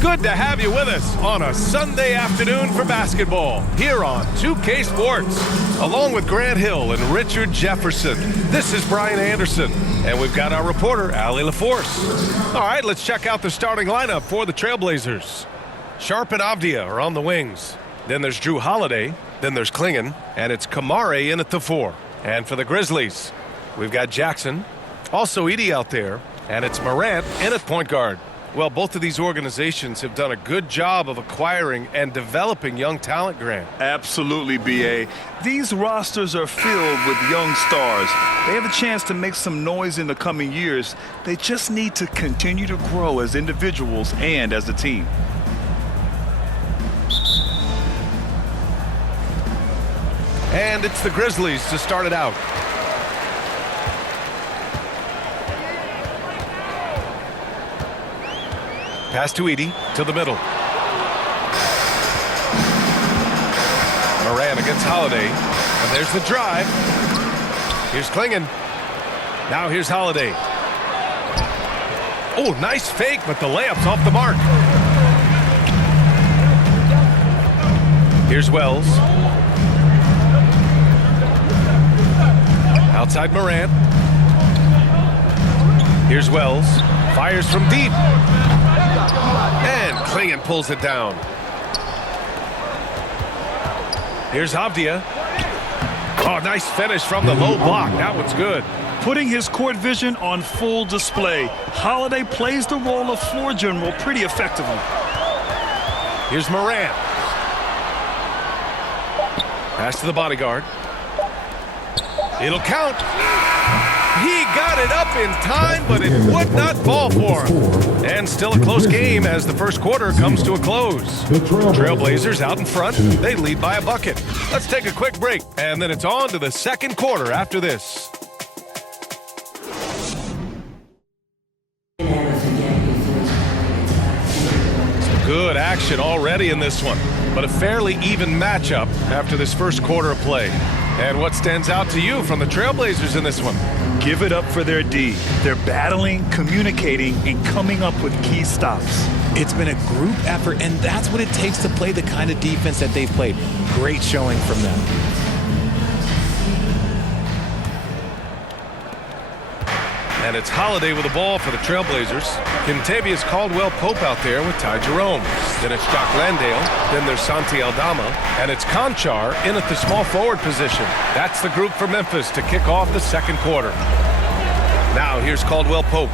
Good to have you with us on a Sunday afternoon for basketball here on 2K Sports. Along with Grant Hill and Richard Jefferson, this is Brian Anderson, and we've got our reporter, Allie LaForce. All right, let's check out the starting lineup for the Trailblazers. Sharp and Avdia are on the wings. Then there's Drew Holiday. Then there's Klingon, and it's Kamare in at the 4. And for the Grizzlies, we've got Jackson, also Edey out there, and it's Morant in at point guard. Well, both of these organizations have done a good job of acquiring and developing young talent, Grant. Absolutely, B.A. These rosters are filled with young stars. They have a chance to make some noise in the coming years. They just need to continue to grow as individuals and as a team. And it's the Grizzlies to start it out. Pass to Edey, to the middle. Morant against Holiday. And there's the drive. Here's Klingon. Now here's Holiday. Oh, nice fake, but the layup's off the mark. Here's Wells. Outside Morant. Here's Wells. Fires from deep. And Klingon pulls it down. Here's Avdia. Oh, nice finish from the low block. That one's good. Putting his court vision on full display, Holiday plays the role of floor general pretty effectively. Here's Morant. Pass to the bodyguard. It'll count. He got it up in time, but it would not fall for him. And still a close game as the first quarter comes to a close. Trailblazers out in front. They lead by a bucket. Let's take a quick break, and then it's on to the second quarter after this. Some good action already in this one, but a fairly even matchup after this first quarter of play. And what stands out to you from the Trailblazers in this one? Give it up for their D. They're battling, communicating, and coming up with key stops. It's been a group effort, and that's what it takes to play the kind of defense that they've played. Great showing from them. And it's Holiday with the ball for the Trailblazers. Kentavious Caldwell-Pope out there with Ty Jerome. Then it's Jock Landale. Then there's Santi Aldama. And it's Conchar in at the small forward position. That's the group for Memphis to kick off the second quarter. Now here's Caldwell-Pope.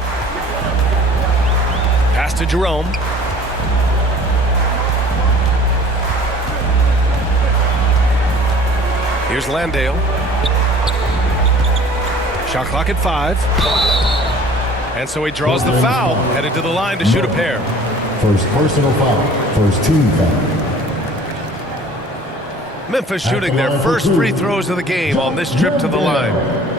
Pass to Jerome. Here's Landale. Shot clock at 5. And so he draws the foul, headed to the line to shoot a pair. First personal foul, first team foul. Memphis shooting their first free throws of the game on this trip to the line.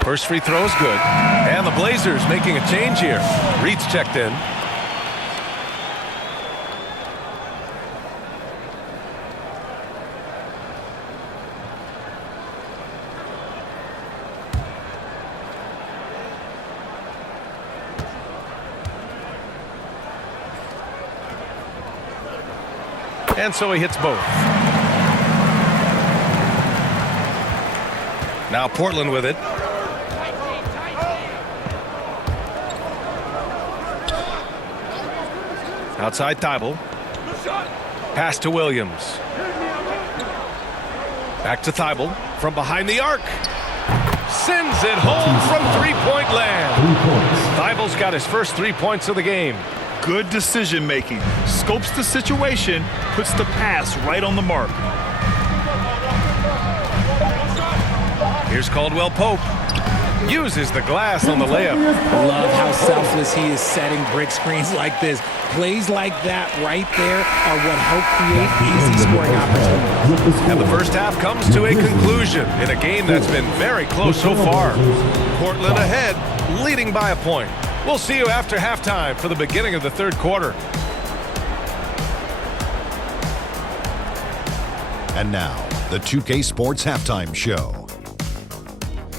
First free throw is good. And the Blazers making a change here. Reed's checked in. And so he hits both. Now Portland with it. Outside Thibault. Pass to Williams. Back to Thibault from behind the arc. Sends it home from three-point land. Thibault's got his first 3 points of the game. Good decision making. Scopes the situation, puts the pass right on the mark. Here's Caldwell-Pope. Uses the glass on the layup. Love how selfless he is setting brick screens like this. Plays like that right there are what help create easy scoring opportunities. And the first half comes to a conclusion in a game that's been very close so far. Portland ahead, leading by a point. We'll see you after halftime for the beginning of the third quarter. And now, the 2K Sports Halftime Show.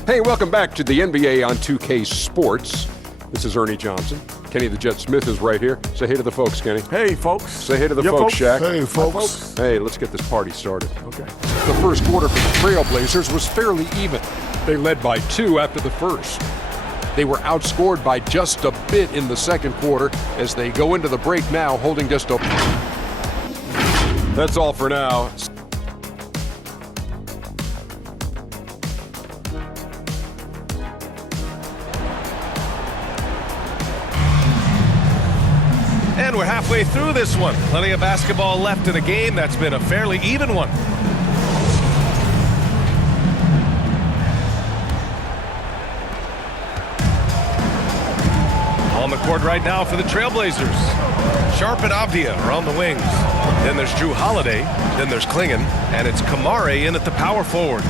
Hey, welcome back to the NBA on 2K Sports. This is Ernie Johnson. Kenny the Jet Smith is right here. Say hey to the folks, Kenny. Hey, folks. Say hey to the folks, Shaq. Hey, folks. Hey, let's get this party started. Okay. The first quarter for the Trailblazers was fairly even. They led by 2 after the first. They were outscored by just a bit in the second quarter as they go into the break now holding just a... That's all for now. And we're halfway through this one. Plenty of basketball left in a game that's been a fairly even one. On the court right now for the Trailblazers. Sharp and Avdia are on the wings. Then there's Drew Holiday. Then there's Klingon. And it's Kamare in at the power forward.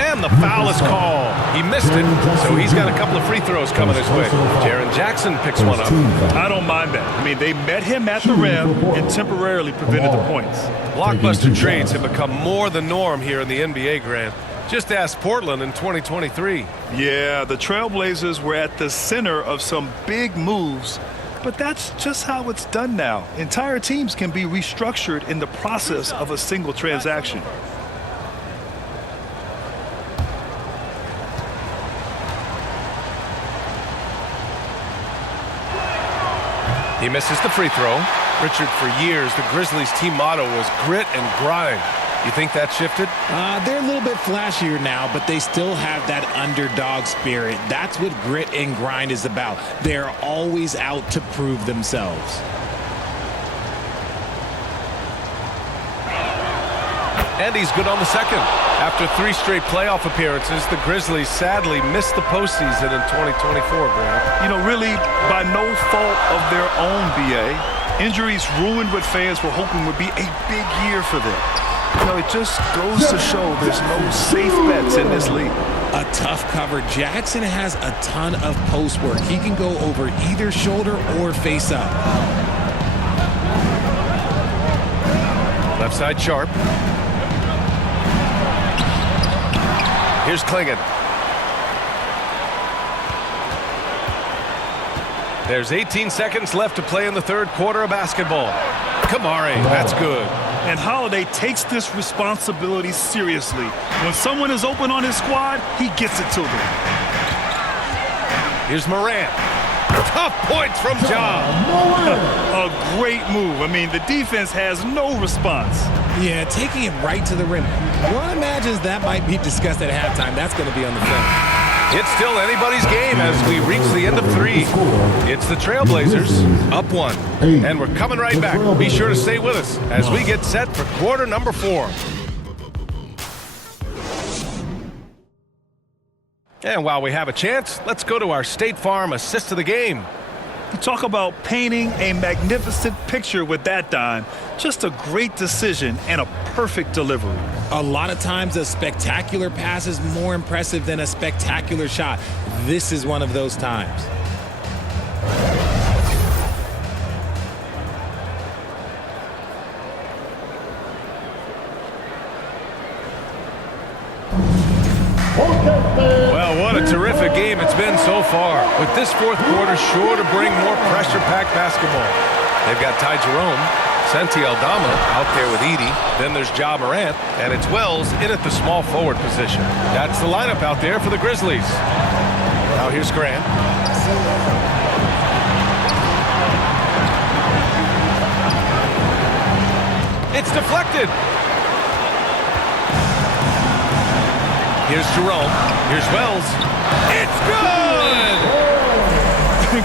And the foul is called. He missed it, so he's got a couple of free throws coming his way. Jaren Jackson picks one up. I don't mind that. I mean, they met him at the rim and temporarily prevented the points. Blockbuster trades have become more the norm here in the NBA, Grant. Just ask Portland in 2023. Yeah, the Trailblazers were at the center of some big moves, but that's just how it's done now. Entire teams can be restructured in the process of a single transaction. He misses the free throw. Richard, for years, the Grizzlies' team motto was grit and grind. You think that shifted? They're a little bit flashier now, but they still have that underdog spirit. That's what grit and grind is about. They're always out to prove themselves. And he's good on the second. After 3 straight playoff appearances, the Grizzlies sadly missed the postseason in 2024, Grant. You know, really, by no fault of their own, BA. Injuries ruined what fans were hoping would be a big year for them. You know, it just goes to show there's no safe bets in this league. A tough cover. Jackson has a ton of post work. He can go over either shoulder or face up. Left side Sharp. Here's Klingon. There's 18 seconds left to play in the third quarter of basketball. Kamare, that's good. And Holiday takes this responsibility seriously. When someone is open on his squad, he gets it to them. Here's Morant. Tough points from Ja. A great move. I mean, the defense has no response. Yeah, taking it right to the rim. One imagines that might be discussed at halftime. That's going to be on the film. It's still anybody's game as we reach the end of 3. It's the Trailblazers up 1. And we're coming right back. Be sure to stay with us as we get set for quarter number 4. And while we have a chance, let's go to our State Farm assist of the game. You talk about painting a magnificent picture with that, Don. Just a great decision and a perfect delivery. A lot of times a spectacular pass is more impressive than a spectacular shot. This is one of those times. Well, what a terrific game it's been so far. With this fourth quarter sure to bring more pressure-packed basketball. They've got Ty Jerome, Santi Aldama out there with Edey. Then there's Ja Morant, and it's Wells in at the small forward position. That's the lineup out there for the Grizzlies. Now here's Grant. It's deflected. Here's Jerome. Here's Wells. It's good!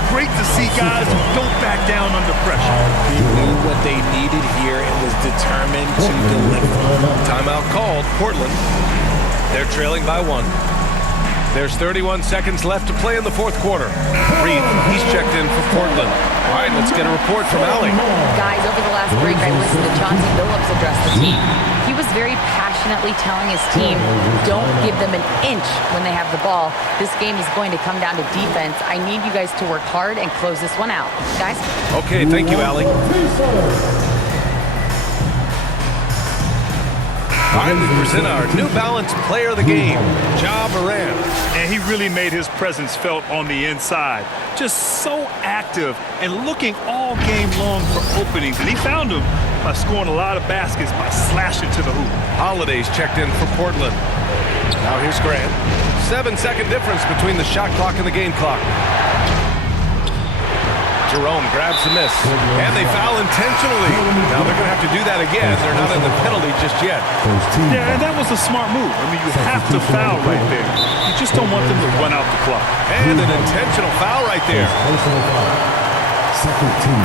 Great to see guys who don't back down under pressure. They knew what they needed here and was determined to deliver. Timeout called. Portland. They're trailing by 1. There's 31 seconds left to play in the fourth quarter. Reed, he's checked in for Portland. All right, let's get a report from Allie. Guys, over the last break, I listened to Chauncey Billups address the team. He was very passionately telling his team, don't give them an inch when they have the ball. This game is going to come down to defense. I need you guys to work hard and close this one out. Guys? Okay, thank you, Allie. All right, we present our New Balance Player of the Game, Ja Morant. And he really made his presence felt on the inside. Just so active and looking all game long for openings. And he found them by scoring a lot of baskets by slashing to the hoop. Holiday's checked in for Portland. Now here's Grant. 7-second difference between the shot clock and the game clock. Jerome grabs the miss, and they foul intentionally. Now they're going to have to do that again. They're not in the penalty just yet. Yeah, and that was a smart move. I mean, you have to foul right there. You just don't want them to run out the clock. And an intentional foul right there.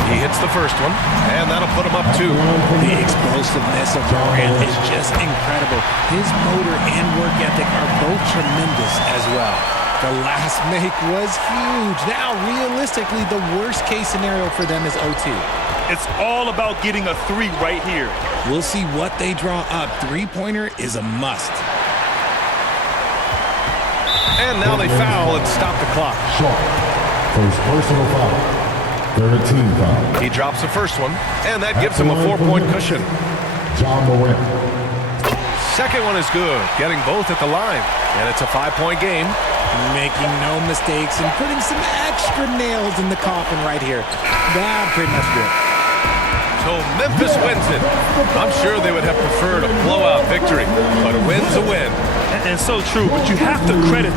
He hits the first one, and that'll put him up 2. The explosiveness of Morant is just incredible. His motor and work ethic are both tremendous as well. The last make was huge. Now, realistically, the worst-case scenario for them is OT. It's all about getting a 3 right here. We'll see what they draw up. Three-pointer is a must. And now they foul and stop the clock. First personal foul. Third team foul. He drops the first one, and that gives him a 4-point cushion. Ja Morant. Second one is good, getting both at the line. And it's a 5-point game. Making no mistakes and putting some extra nails in the coffin right here. That pretty much good. So Memphis wins it. I'm sure they would have preferred a blowout victory, but a win's a win. And so true, but you have to credit the